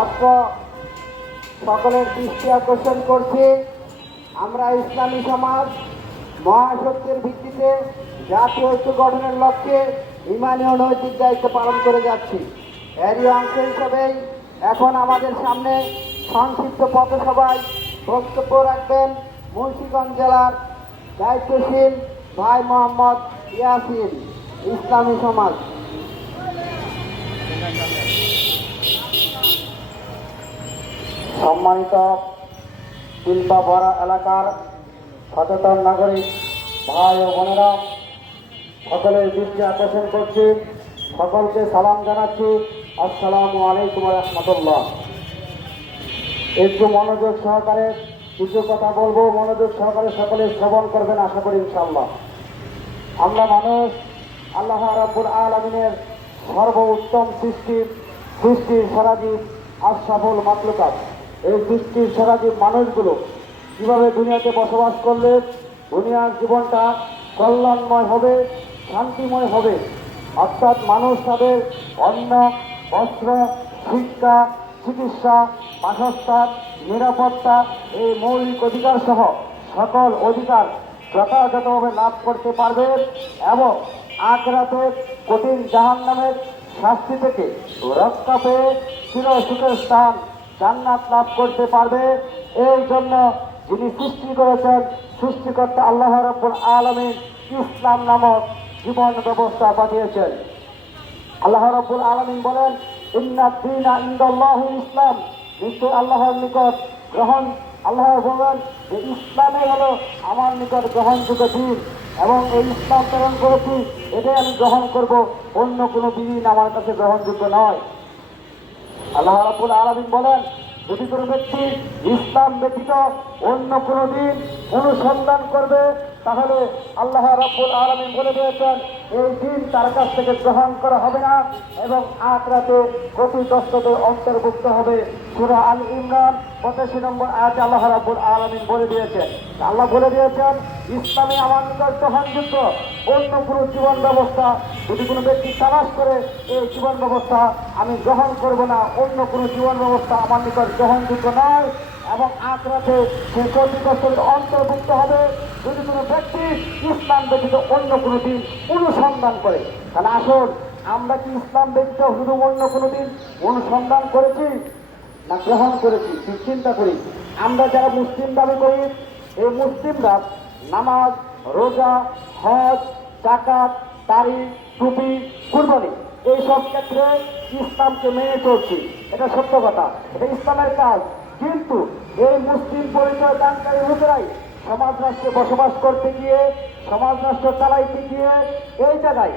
অর্থ সকলের দৃষ্টি আকর্ষণ করছি। আমরা ইসলামী সমাজ মহাসত্যের ভিত্তিতে জাতীয় ঐক্য গঠনের লক্ষ্যে ইমানি ও নৈতিক দায়িত্ব পালন করে যাচ্ছি। এরই অংশ হিসাবেই এখন আমাদের সামনে সংক্ষিপ্ত পথসভায় বক্তব্য রাখবেন মুন্সিগঞ্জ জেলার দায়িত্বশীল ভাই মোহাম্মদ ইয়াসিন, ইসলামী সমাজ। সম্মানিত শিল্পাপাড়া এলাকার সচেতন নাগরিক ভাই ও বোনেরা, সকলের দৃষ্টি আকর্ষণ করছি, সকলকে সালাম জানাচ্ছি। আসসালামু আলাইকুম ওয়া রাহমাতুল্লাহ। একটু মনোযোগ সহকারে কিছু কথা বলবো, মনোযোগ সহকারে সকলে শ্রবণ করবেন আশা করি ইনশাআল্লাহ। আমরা মানুষ আল্লাহ রাব্বুল আলামিনের সর্বোত্তম সৃষ্টির সারাজীব আশরাফুল মাখলুকাত। এই সৃষ্টির সারাজীব মানুষগুলো কিভাবে দুনিয়াতে বসবাস করলে দুনিয়ার জীবনটা কল্যাণময় হবে, শান্তিময় হবে, অর্থাৎ মানুষ তাদের অন্ন, বস্ত্র, শিক্ষা, চিকিৎসা, বাসস্থান, নিরাপত্তা, এই মৌলিক অধিকার সহ সকল অধিকার যথাযথভাবে লাভ করতে পারবে এবং আখিরাতের কঠিন জাহান্নামের শাস্তি থেকে রক্ষা পেয়ে চিরসুখের স্থান জান্নাত লাভ করতে পারবে। এই জন্য যিনি সৃষ্টি করেছেন সৃষ্টিকর্তা আল্লাহ রাব্বুল আলামিন ইসলাম নামক জীবন ব্যবস্থা পাঠিয়েছেন। আল্লাহ রাব্বুল আলামিন বলেন, ইন্না দীনা ইনদাল্লাহি ইসলাম, নিশ্চয় আল্লাহর নিকট আল্লাহ বলেন যে ইসলামে হলো আমার নিকট গ্রহণযোগ্য দিন এবং এই ইসলাম প্রেরণ করেছি, এটাই আমি গ্রহণ করব, অন্য কোনো দিন আমার কাছে গ্রহণযোগ্য নয়। আল্লাহ রাব্বুল আলামিন বলেন, যদি কোনো ব্যক্তি ইসলাম ব্যতীত অন্য কোনো দিন অনুসন্ধান করবে তাহলে আল্লাহ রাব্বুল আলামিন বলে দিয়েছেন এই দিন তার কাছ থেকে গ্রহণ করা হবে না এবং আখিরাতে ক্ষতিগ্রস্তদের অন্তর্ভুক্ত হবে। সূরা আল ইমরান 85 নম্বর আয়াতে আল্লাহ রাব্বুল আলামিন বলে দিয়েছেন, আল্লাহ বলে দিয়েছেন ইসলামে আমার নিকট গ্রহণযোগ্য অন্য কোনো জীবন ব্যবস্থা যদি কোনো ব্যক্তি তালাশ করে এই জীবন ব্যবস্থা আমি গ্রহণ করব না, অন্য কোনো জীবন ব্যবস্থা আমার নিকট গ্রহণযোগ্য নয় এবং আখিরাতে সে ক্ষতিগ্রস্তদের অন্তর্ভুক্ত হবে যদি কোনো ব্যক্তি ইসলাম ব্যতীত অন্য কোনো দিন অনুসন্ধান করে। তাহলে আসুন, আমরা কি ইসলাম ব্যতীত শুধু অন্য কোনো দিন অনুসন্ধান করেছি না গ্রহণ করেছি? চিন্তা করি, আমরা যারা মুসলিম দাবি করি এই মুসলিমরা নামাজ, রোজা, হজ, যাকাত, দাড়ি, টুপি, কুরবানি এইসব ক্ষেত্রে ইসলামকে মেনে চলছি, এটা সত্য কথা, এটা ইসলামের কাজ। কিন্তু এই মুসলিম পরিচয় দানকারী লোকেরাই সমাজ রাষ্ট্রে বসবাস করতে গিয়ে, সমাজ রাষ্ট্র চালাইতে গিয়ে এই জায়গায়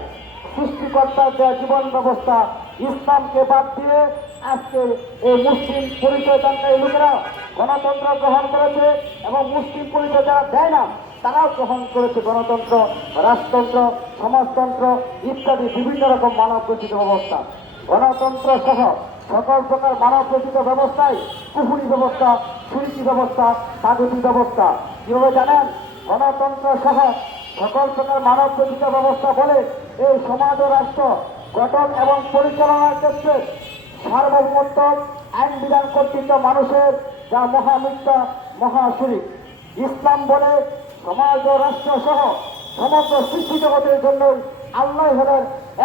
সৃষ্টিকর্তার দেওয়া জীবন ব্যবস্থা ইসলামকে বাদ দিয়ে আজকে এই মুসলিম পরিচয় দানকারী লোকেরা গণতন্ত্র গ্রহণ করেছে এবং মুসলিম পরিচয় যারা দেয় না তারাও গ্রহণ করেছে গণতন্ত্র, রাজতন্ত্র, সমাজতন্ত্র ইত্যাদি বিভিন্ন রকম মানব রচিত ব্যবস্থা। গণতন্ত্র সহ সকল প্রকার মানব রচিত ব্যবস্থায় কুফরি ব্যবস্থা, শিরকি ব্যবস্থা, তাগুতি ব্যবস্থা। কিভাবে জানেন? গণতন্ত্র সহ সকল প্রকার মানব রচিত ব্যবস্থা বলে এই সমাজ ও রাষ্ট্র গঠন এবং পরিচালনার ক্ষেত্রে সার্বভৌমত্ব আইন বিধান কর্তৃত্ব মানুষের যা মহামিথ্যা, মহাশরিক। ইসলাম বলে সমাজ ও রাষ্ট্র সহ সমগ্র সৃষ্টি জগতের জন্য আল্লাহ হলেন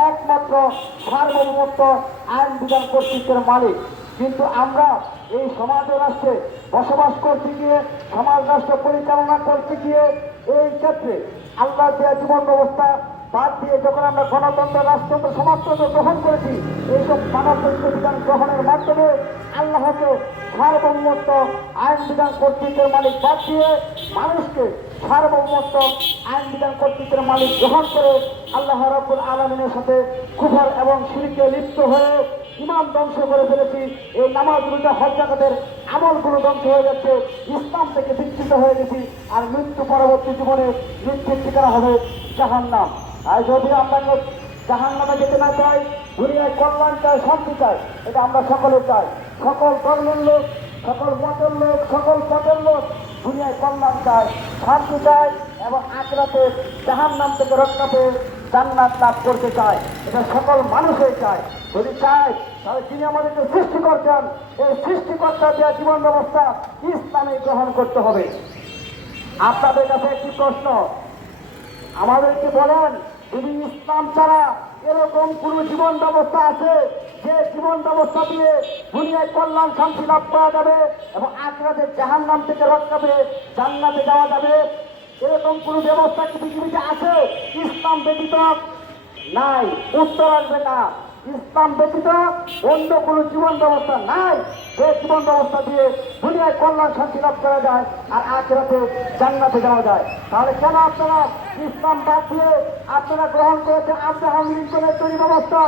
একমাত্র সার্বভৌমত্ব আইন বিধান কর্তৃত্বের মালিক। কিন্তু আমরা এই সমাজ ও রাষ্ট্রে বসবাস করতে গিয়ে, সমাজ রাষ্ট্র পরিচালনা করতে গিয়ে এই ক্ষেত্রে আল্লাহ দেওয়া জীবন ব্যবস্থা বাদ দিয়ে যখন আমরা গণতন্ত্র, রাজতন্ত্র, সমাজতন্ত্র গ্রহণ করেছি, এইসব মানব বিধান গ্রহণের মাধ্যমে আল্লাহকে সার্বভৌমত্ব আইন বিধান কর্তৃত্বের মালিক বাদ দিয়ে মানুষকে সার্বভৌমত্ব আইন বিধান কর্তৃত্বের মালিক গ্রহণ করে আল্লাহ রাব্বুল আলামিনের সাথে কুফর এবং শিরকে লিপ্ত হয়ে ইমান ধ্বংস করে ফেলেছি। এই নামাজ, রোজা, হজ, যাকাতের আমলগুলো ধ্বংস হয়ে যাচ্ছে, ইসলাম থেকে বিচ্যুত হয়ে গেছি, আর মৃত্যু পরবর্তী জীবনে মৃত্যুর ঠিকানা হবে জাহান্নাম। আর যদি আমরা জাহান্নামে যেতে না চাই, দুনিয়ায় কল্যাণ চাই, শান্তি চাই, এটা আমরা সকলে চাই। সকল ধর্মের লোক, সকল মতের লোক, সকল পথের লোক দুনিয়ায় কল্যাণ চায়, শান্তি চায় এবং আখিরাতে জাহান্নাম থেকে রক্ষা পেয়ে জান্নাত লাভ করতে চায়। এটা সকল মানুষই চায়। যদি চায় তাহলে যিনি আমাদেরকে সৃষ্টি করছেন এই সৃষ্টিকর্তা দেওয়া জীবন ব্যবস্থা ইসলামে গ্রহণ করতে হবে। আপনাদের কাছে একটি প্রশ্ন, আমাদেরকে বলেন যদি ইসলাম ছাড়া এরকম কোন জীবন ব্যবস্থা আছে যে জীবন ব্যবস্থা দিয়ে দুনিয়ায় কল্যাণ শান্তি লাভ করা যাবে এবং আখিরাতে জাহান্নাম থেকে রক্ষা পেয়ে জান্নাতে যাওয়া যাবে, এরকম কোন ব্যবস্থা কি পৃথিবীতে আছে ইসলাম ব্যতীত? নাই। উত্তর আসবে না। ইসলাম ব্যতীত অন্য কোন জীবন ব্যবস্থা নাই যে জীবন ব্যবস্থা দিয়ে দুনিয়ায় কল্যাণ শান্তি লাভ করা যায় আর আখিরাতে জান্নাতে যাওয়া যায়। তাহলে কেন আপনারা ইসলাম বাদ দিয়ে আপনারা গ্রহণ করেছেন আব্রাহাম লিঙ্কনের তৈরি ব্যবস্থা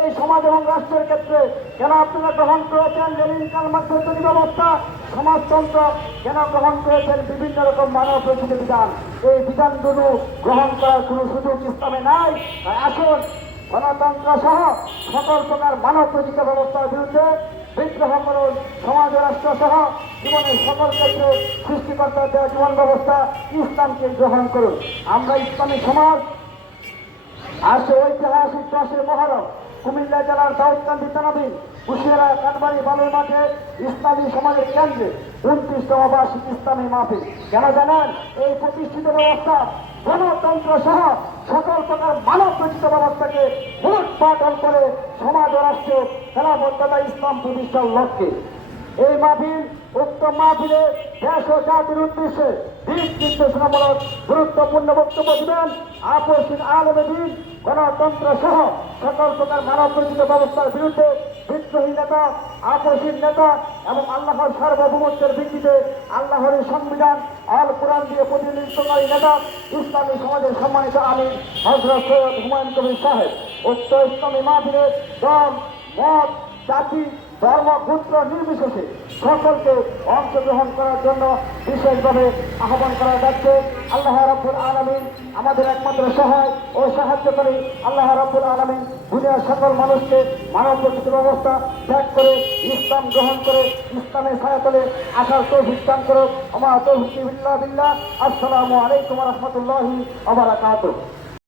এই সমাজ এবং রাষ্ট্রের ক্ষেত্রে? কেন আপনারা গ্রহণ করেছেন লেনিন কার্ল মার্ক্সের তৈরি ব্যবস্থা সমাজতন্ত্র? কেন গ্রহণ করেছেন বিভিন্ন রকম মানব রচিত বিধান? এই বিধানগুলো গ্রহণ করার কোনো সুযোগ ইসলামে নাই। আসুন গণতন্ত্র সহ সকল প্রকার মানব রচিত ব্যবস্থার বিরুদ্ধে বিদ্রোহ করুন। সমাজ রাষ্ট্র সহ জীবনের সকল ক্ষেত্রে সৃষ্টিকর্তা দেওয়া জীবন ব্যবস্থা ইসলামকে গ্রহণ করুন। আমরা ইসলামী সমাজ আসছে ঐতিহাসিক 10 মহরম কুমিল্লা জেলার দাউদকান্দি তানাবিন কুশিয়ারা কাঠবাড়ি বালুর মাঠে ইসলামী সমাজের কেন্দ্রে 29তম বার্ষিক ইসলামী মাহফিল। কেন জানেন? এই প্রতিষ্ঠিত ব্যবস্থা গণতন্ত্র সহ সকল প্রকার মানব রচিত ব্যবস্থাকে মূলোৎপাটন করে সমাজ ও রাষ্ট্রে খেলাবদ্ধতা ইসলাম প্রতিষ্ঠার লক্ষ্যে এই মাহফিল। উক্ত মাহফিলে দেশ ও জাতির উদ্দেশ্যে দিক নির্দেশনামূলক গুরুত্বপূর্ণ বক্তব্য দিবেন আপসীন আলেমে দ্বীন গণতন্ত্র সহ সকল প্রকার মানব রচিত ব্যবস্থার বিরুদ্ধে বিদ্রোহী নেতা, আপসীন নেতা এবং আল্লাহর সার্বভৌমত্বের ভিত্তিতে আল্লাহর সংবিধান আল কোরআন দিয়ে প্রতিনিধিত্বকারী নেতা ইসলামী সমাজের সম্মানিত আমির হযরত সৈয়দ হুমায়ুন কবির সাহেব। উক্ত ইসলামী মাহফিলে দল, মত, জাতি, ধর্ম, গোত্র নির্বিশেষে সকলকে অংশগ্রহণ করার জন্য বিশেষভাবে আহ্বান করা যাচ্ছে। আল্লাহ রাব্বুল আলামিন আমাদের একমাত্র সহায় ও সাহায্যকারী। আল্লাহ রাব্বুল আলামিন দুনিয়ার সকল মানুষকে মানব রচিত ব্যবস্থা ত্যাগ করে ইসলাম গ্রহণ করে ইসলামের ছায়াতলে আসার তৌফিক দান করুক। আমা তৌফিক ইল্লা বিল্লাহ। আসসালামু আলাইকুম ওয়া রাহমাতুল্লাহি ওয়া বারাকাতুহু।